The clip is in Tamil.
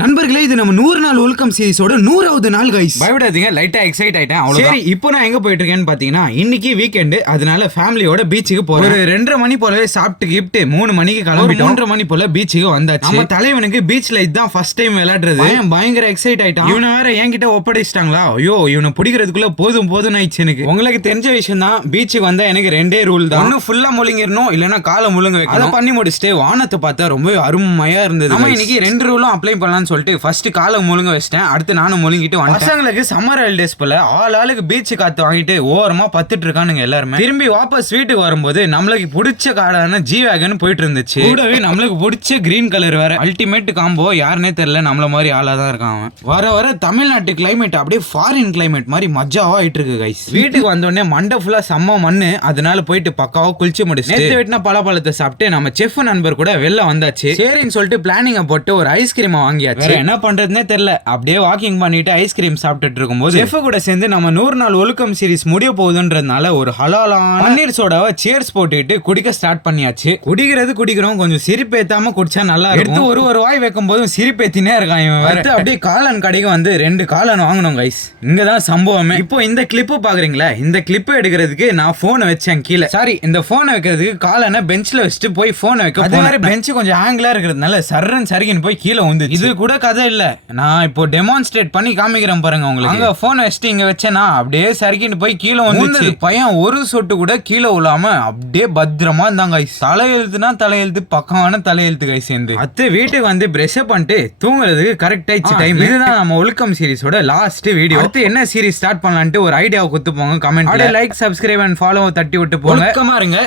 நண்பர்களே, இது நம்ம 100 நாள் ஒழுக்கம் சீரிஸோட 100வது நாள் கைஸ். பயப்படாதீங்க, லைட்டா எக்ஸைட் ஆயிட்டேன் அவ்வளவு. சரி, இப்போ நான் எங்க போயிட்டு இருக்கேன்னு பாத்தீங்கன்னா, இன்னைக்கு வீக்கெண்ட், அதனால ஃபேமிலியோட பீச்சுக்கு போறோம். ஒரு 2:30 மணி போலவே சாப்பிட்டு கிப்ட் 3 மணிக்கு கிளம்பிட்டோம். 3:30 மணி போல பீச்சுக்கு வந்தாச்சு. நம்ம தலைவனுக்கு பீச்ல இதுதான் ஃபர்ஸ்ட் டைம் விளையாடுறது. பயங்கர எக்ஸைட் ஆயிட்டான். இவனை வேற என்கிட்ட ஒப்படைச்சிட்டாங்களா? ஐயோ, இவனை பிடிக்கிறதுக்குள்ள போதும் ஆயிடுச்சு எனக்கு. உங்களுக்கு தெரிஞ்ச விஷயம் தான், பீச்சுக்கு வந்தா எனக்கு 2 ரூல் தான். ஒன்னு ஃபுல்லா முழுங்கிடணும், இல்லன்னா காலை முழுங்க வைக்கணும். அதை பண்ணி முடிச்சுட்டு வானத்தை பார்த்தா ரொம்ப அருமையா இருந்தது. நம்ம இன்னைக்கு 2 ரூலும் அப்ளை பண்ணலாம்னு சொல்லிட்டு ஃபர்ஸ்ட் காலை முழுங்க வச்சிட்டேன். அடுத்து நானும் முழுங்கிட்டு வந்துட்டேன். பசங்களுக்கு சம்மர் ஹாலிடேஸ் போல ஆளுக்கு பீச் காத்து வாங்கிட்டு ஓரமா பத்துட்டு இருக்கானுங்க எல்லாருமே. திரும்பி வாபஸ் வீட்டுக்கு வரும்போது நம்மளுக்கு பிடிச்ச காடான ஜி வேகன் போயிட்டு இருந்துச்சு. கூடவே நம்மளுக்கு பிடிச்ச கிரீன் கலர் வேற. Ultimate combo. யாருன்னே தெரியல, நம்மள மாதிரி ஆளா தான் இருக்கான். வர வர தமிழ்நாட்டு கிளைமேட் அப்படியே ஃபாரின் கிளைமேட் மாதிரி மஜாவா ஆயிட்டு இருக்கு கைஸ். வீட்டுக்கு வந்த உடனே மண்டை ஃபுல்லா செம்ம மண்ணு. அதனால போயிட்டு பக்காவா குளிச்சு முடிச்சு நேத்து வெட்டின பழத்தை சாப்பிட்டு நம்ம செஃப் நண்பர் கூட வெளில வந்தாச்சு. சரின்னு சொல்லிட்டு பிளானிங்க போட்டு ஒரு ஐஸ்கிரீம் வாங்கியாச்சு. என்ன பண்றதுன்னே தெரியல, அப்படியே வாக்கிங் பண்ணிட்டு ஐஸ்கிரீம் சாப்பிட்டுட்டு இருக்கும்போது செஃப் கூட சேர்ந்து நம்ம 100 நாள் ஒழுக்கம் சீரிஸ் முடிய போகுதுன்றதுனால ஒரு ஹலாலான பன்னீர் சோடாவை சேர்ஸ் போட்டுட்டு குடிக்க ஸ்டார்ட் பண்ணியாச்சு. குடிக்கிறோம், கொஞ்சம் சிரிப்பேத்தாம குடிச்சா நல்லா இருக்கும். எடுத்து ஒரு வாய் வைக்கும் போதும் சிரிப்பேத்தினே இருக்கான் இவன். அடுத்து அப்படியே காளான் கடைக்கு வந்து 2 காளான் வாங்கணும் கைஸ். இங்கதான் சம்பவமே. இப்போ இந்த கிளிப்பு பாக்குறீங்களா? இந்த கிளிப்பு எடுக்கிறதுக்கு நான் போனை வச்சேன் கீழே. சாரி, இந்த போனை வைக்கிறதுக்கு காளான பெஞ்ச்ல வச்சுட்டு போய் போனை வைக்க. அதே மாதிரி பெஞ்ச் கொஞ்சம் ஆங்கிளா இருக்கிறதுனால சரின்னு போய் கீழே வந்து. இது கூட கதை இல்ல, நான் இப்போ டெமான்ஸ்ட்ரேட் பண்ணி காமிக்கிறேன் பாருங்க உங்களுக்கு. அங்க போன் வச்சுட்டு இங்க வச்சேனா அப்படியே சரிக்கின்னு போய் கீழே வந்து. பையன் ஒரு சொட்டு கூட கீழே விழாம அப்படியே பத்திரமா இருந்தாங்க கைஸ். தலையெழுத்துனா தலையெழுத்து, பக்கமான தலையெழுத்து கைஸ். சேர்ந்து அத்து வீட்டுக்கு வந்து பிரஷ் பண்ணிட்டு தூங்குறதுக்கு கரெக்ட் ஆயிடுச்சு டைம். இதுதான் நம்ம ஒழுக்கம் சீரிஸோட லாஸ்ட் வீடியோ. அடுத்து என்ன சீரிஸ் ஸ்டார்ட் பண்ணலான்ட்டு ஒரு ஐடியா குத்து போங்க comment. Like, subscribe and follow தட்டி விட்டு போங்க. ஒழுக்கமா இருங்க.